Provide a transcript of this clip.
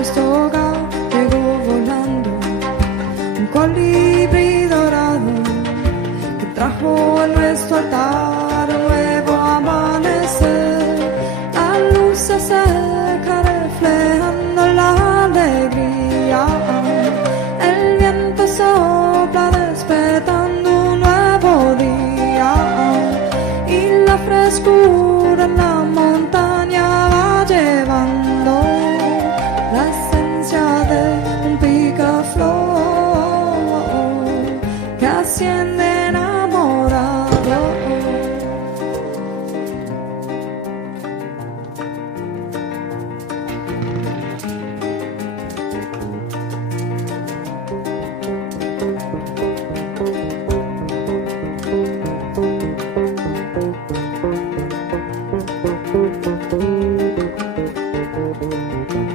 nuestro hogar llegó volando un colibrí dorado que trajo a nuestro altar